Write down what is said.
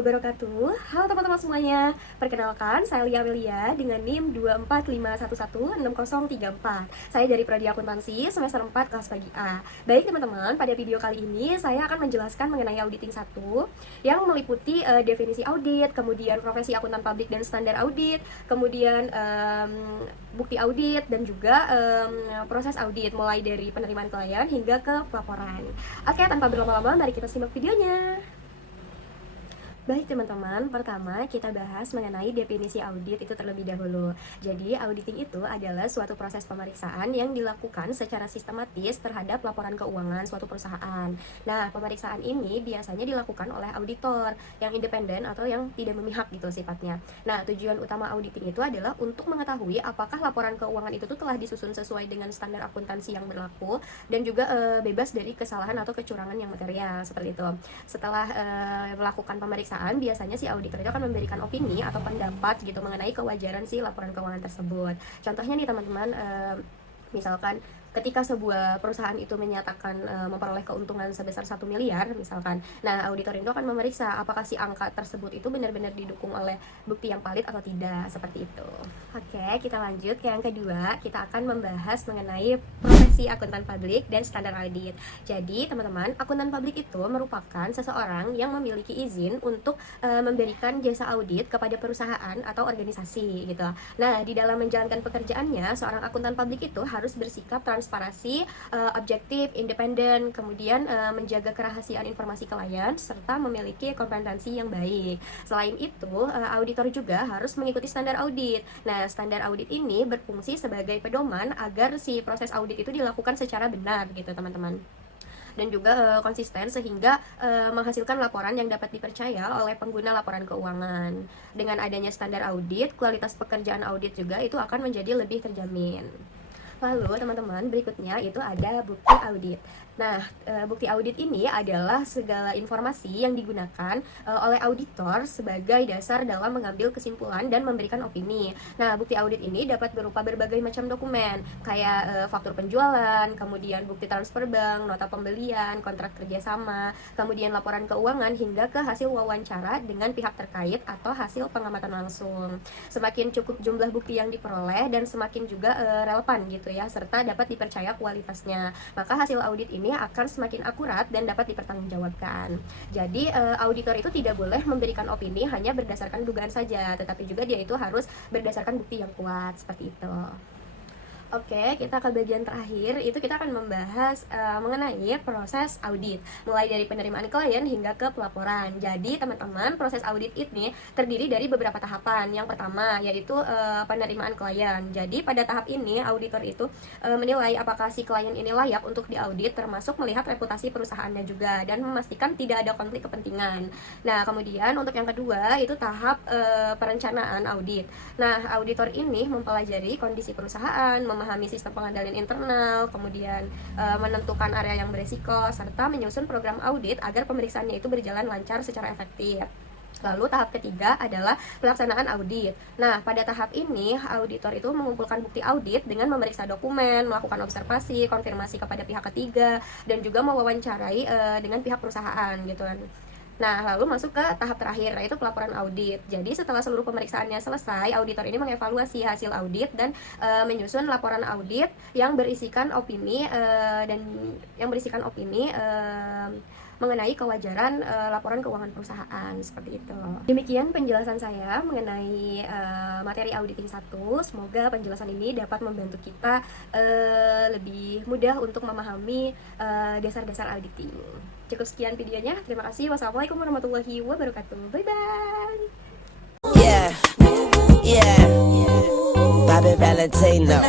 wabarakatuh. Halo teman-teman semuanya. Perkenalkan, saya Lia Amelia dengan NIM 245116034. Saya dari Prodi Akuntansi semester 4 kelas pagi A. Baik teman-teman, pada video kali ini saya akan menjelaskan mengenai auditing 1 yang meliputi definisi audit, kemudian profesi akuntan publik dan standar audit, kemudian bukti audit dan juga proses audit mulai dari penerimaan klien hingga ke pelaporan. Oke, tanpa berlama-lama mari kita simak videonya. Baik teman-teman, pertama kita bahas mengenai definisi audit itu terlebih dahulu. Jadi auditing itu adalah suatu proses pemeriksaan yang dilakukan secara sistematis terhadap laporan keuangan suatu perusahaan. Nah, pemeriksaan ini biasanya dilakukan oleh auditor yang independen atau yang tidak memihak gitu sifatnya. Nah, tujuan utama auditing itu adalah untuk mengetahui apakah laporan keuangan itu tuh telah disusun sesuai dengan standar akuntansi yang berlaku dan juga bebas dari kesalahan atau kecurangan yang material seperti itu. Setelah melakukan pemeriksaan, biasanya si auditor itu akan memberikan opini atau pendapat gitu mengenai kewajaran si laporan keuangan tersebut. Contohnya nih teman-teman, misalkan ketika sebuah perusahaan itu menyatakan memperoleh keuntungan sebesar 1 miliar misalkan, nah auditor itu akan memeriksa apakah si angka tersebut itu benar-benar didukung oleh bukti yang valid atau tidak, seperti itu. Oke, kita lanjut ke yang kedua. Kita akan membahas mengenai profesi akuntan publik dan standar audit. Jadi teman-teman, akuntan publik itu merupakan seseorang yang memiliki izin untuk memberikan jasa audit kepada perusahaan atau organisasi gitu. Nah, di dalam menjalankan pekerjaannya, seorang akuntan publik itu harus bersikap transparansi, objektif, independen, kemudian menjaga kerahasiaan informasi klien, serta memiliki kompetensi yang baik. Selain itu, auditor juga harus mengikuti standar audit. Nah, standar audit ini berfungsi sebagai pedoman agar si proses audit itu dilakukan secara benar gitu teman-teman, dan juga konsisten sehingga menghasilkan laporan yang dapat dipercaya oleh pengguna laporan keuangan. Dengan adanya standar audit, kualitas pekerjaan audit juga itu akan menjadi lebih terjamin. Lalu teman-teman, berikutnya itu ada bukti audit. Nah, bukti audit ini adalah segala informasi yang digunakan oleh auditor sebagai dasar dalam mengambil kesimpulan dan memberikan opini. Nah, bukti audit ini dapat berupa berbagai macam dokumen, kayak faktur penjualan, kemudian bukti transfer bank, nota pembelian, kontrak kerjasama, kemudian laporan keuangan, hingga ke hasil wawancara dengan pihak terkait atau hasil pengamatan langsung. Semakin cukup jumlah bukti yang diperoleh dan semakin juga relevan gitu ya, serta dapat dipercaya kualitasnya, maka hasil audit ini akan semakin akurat dan dapat dipertanggungjawabkan. Jadi auditor itu tidak boleh memberikan opini hanya berdasarkan dugaan saja, tetapi juga dia itu harus berdasarkan bukti yang kuat, seperti itu. Oke, kita ke bagian terakhir, itu kita akan membahas mengenai proses audit, mulai dari penerimaan klien hingga ke pelaporan. Jadi teman-teman, proses audit ini terdiri dari beberapa tahapan. Yang pertama yaitu penerimaan klien. Jadi pada tahap ini auditor itu menilai apakah si klien ini layak untuk diaudit, termasuk melihat reputasi perusahaannya juga dan memastikan tidak ada konflik kepentingan. Nah, kemudian untuk yang kedua itu tahap perencanaan audit. Nah, auditor ini mempelajari kondisi perusahaan, memahami sistem pengendalian internal, kemudian menentukan area yang beresiko, serta menyusun program audit agar pemeriksaannya itu berjalan lancar secara efektif. Lalu tahap ketiga adalah pelaksanaan audit. Nah, pada tahap ini auditor itu mengumpulkan bukti audit dengan memeriksa dokumen, melakukan observasi, konfirmasi kepada pihak ketiga, dan juga mewawancarai dengan pihak perusahaan gitu kan. Nah, lalu masuk ke tahap terakhir, yaitu pelaporan audit. Jadi setelah seluruh pemeriksaannya selesai, auditor ini mengevaluasi hasil audit dan menyusun laporan audit yang berisikan opini mengenai kewajaran laporan keuangan perusahaan, seperti itu. Demikian penjelasan saya mengenai materi auditing 1. Semoga penjelasan ini dapat membantu kita lebih mudah untuk memahami dasar-dasar auditing. Cukup sekian videonya. Terima kasih. Wassalamualaikum warahmatullahi wabarakatuh. Bye-bye. Yeah, yeah, Bobby Valentino.